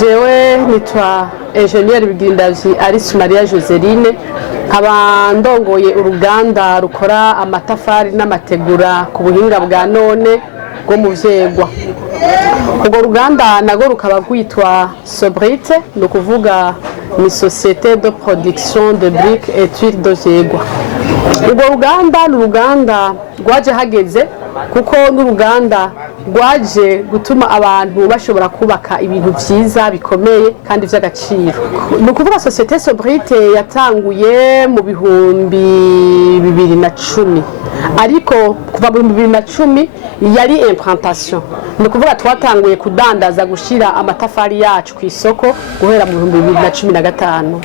Jewe nitwa Engineer Bigindavyi Alice Maria Joseline, nkaba ndongoye uruganda rukora amatafari n'amategura ku buhinga bwa none bwo mu Vyegwa. Urwo ruganda nago rukaba rwitwa Sobrite, ni ukuvuga ni Société de Production de Briques et Tuiles de Vyegwa. Urwo ruganda ni uruganda rwaje hageze kuko n'uruganda rwaje gutuma abantu bashobora kubaka ibintu vyiza bikomeye kandi vy'agaciro. Ni ukuvuga Société Sobrite yatanguye mu bihumbi 2010, ariko kuva mu 2010 yari implantation. Ni ukuvuga twatanguye kudandaza gushira amatafari yacu ku isoko guhera mu 2015.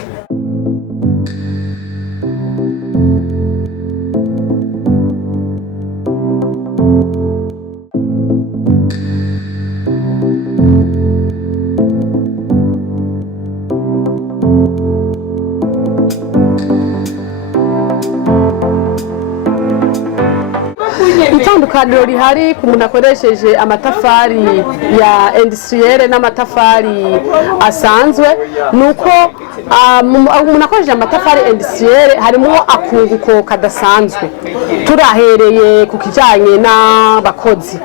Itandukaniro rihari ku muntu akoresheje amatafari ya industrielle n'amatafari asanzwe nuko umuntu akoresheje amatafari industrielle harimo akunguko kadasanzwe. Turahereye ku kijanye n'abakozi.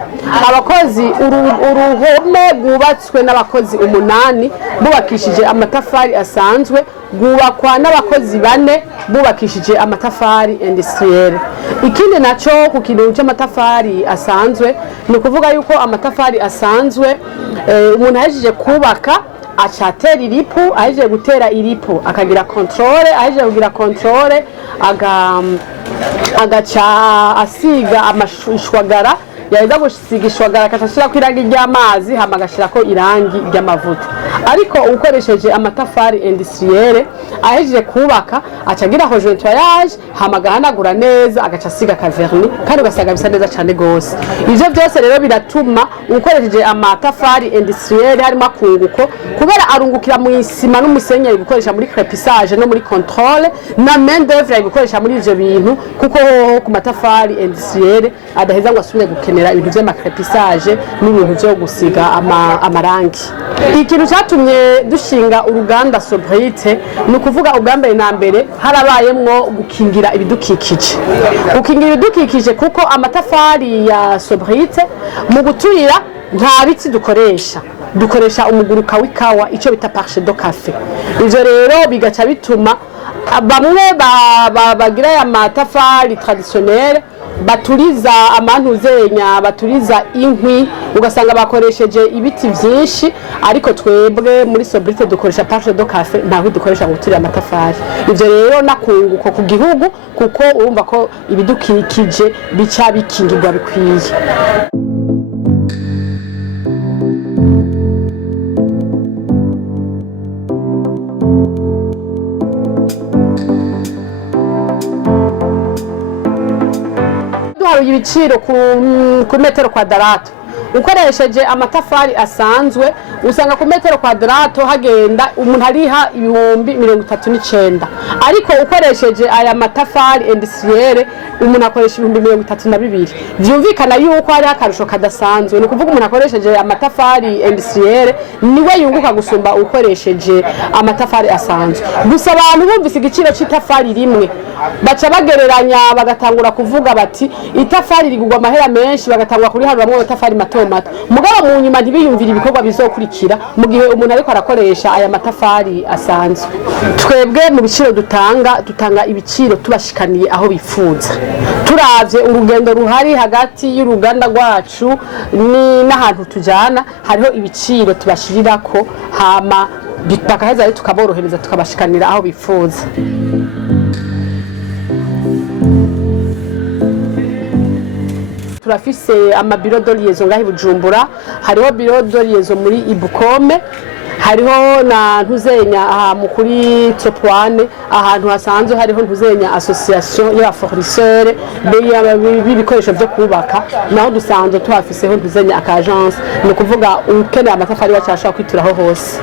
Abakozi uruhome rwubatswe n'abakozi 8 bubakishije amatafari asanzwe, rwubakwa n'abakozi 4 bubakishije amatafari industrielle. Ikindi naco ku kintu cy'amatafari asanzwe ni ukuvuga yuko amatafari asanzwe umuntu ahejeje kubaka acatera iripu, ahejeje gutera iripu akagira controle, ahejeje kugira controle agaca asiga amashwagara, yaheza gusiga ishwagara akashirako irangi ry'amazi hama agashirako irangi ry'amavuta. Ariko ukoresheje amatafari industrielle ahejeje kubaka acagira ho nettoyage hama agahanagura neza agaca asiga kaverni kandi ugasanga bisa neza cyane gose. Ivyo byose rero biratuma ukoresheje amatafari industrielle harimo akunguko kubera arungukira mu isima n'umusenyi gukoresha muri crépissage no muri contrôle na main d'œuvre gukoresha muri ivyo bintu, kuko ku matafari industrielle adaheza ngo asubire gukenera ibintu vy'amakrépissage n'ibintu byo gusiga amarangi. Ikintu cyatumye dushinga uruganda Sobrite ni ukuvuga ubwambere na mbere harabayemwo gukingira ibidukikije. Gukingira ibidukikije kuko amatafari ya Sobrite mu guturira nta biti dukoresha umuguruka w'ikawa, ico bita parche de café. Ivyo rero bigaca bituma bamwe bagira ya matafari traditionnelle baturiza amantuzenya, baturiza inkwi, ugasanga bakoresheje ibiti vyinshi, ariko twebwe muri Sobrite dukoresha parche de café, ntaho dukoresha guturira amatafari. Ivyo rero nakunguko ku gihugu kuko urumva ko ibidukikije bica bikingirwa bikwiye. Ibiciro ku metero kwadrato ukoresheje amatafari asanzwe usanga ku metero kwadrato hagenda umuntu ariha 39,000, ariko ukoresheje aya matafari industrielle umuntu akoresha 32,000. Vyumvikana yuko ari akarusho kadasanzwe. Ni kuvuga umuntu akoresheje amatafari industrielle niwe yunguka gusumba ukoresheje amatafari asanzwe. Gusa abantu bumvise igiciro c'itafari rimwe baca bagereranya bagatangura kuvuga bati itafari rigugwa amahera menshi, bagatangura kuri hano bamwe amatafari mato mato, mugabo mu nyuma ntibiyumvira ibikorwa bizokurikira mu gihe umuntu ariko arakoresha aya matafari asanzwe. Twebwe mu biciro dutanga ibiciro tubashikaniye aho bifuza, turavye urugendo ruhari hagati y'uruganda rwacu n'ahantu tujana, hariho ibiciro tubashirirako hama bakaheza tukaborohereza tukabashikanira aho bifuza. Turafise amabiro de liaison ngahi Bujumbura, hariho biro de liaison muri Ibukome, hariho na ntuzenya kuri Topwane, ahantu hasanzwe hariho ntuzenya association ya fournisseur b'ibikoresho byo kubaka, naho dusanzwe tuhafiseho ntuzenya aka agence. Ni ukuvuga ukeneye amatafari wacashaka kwituraho hose.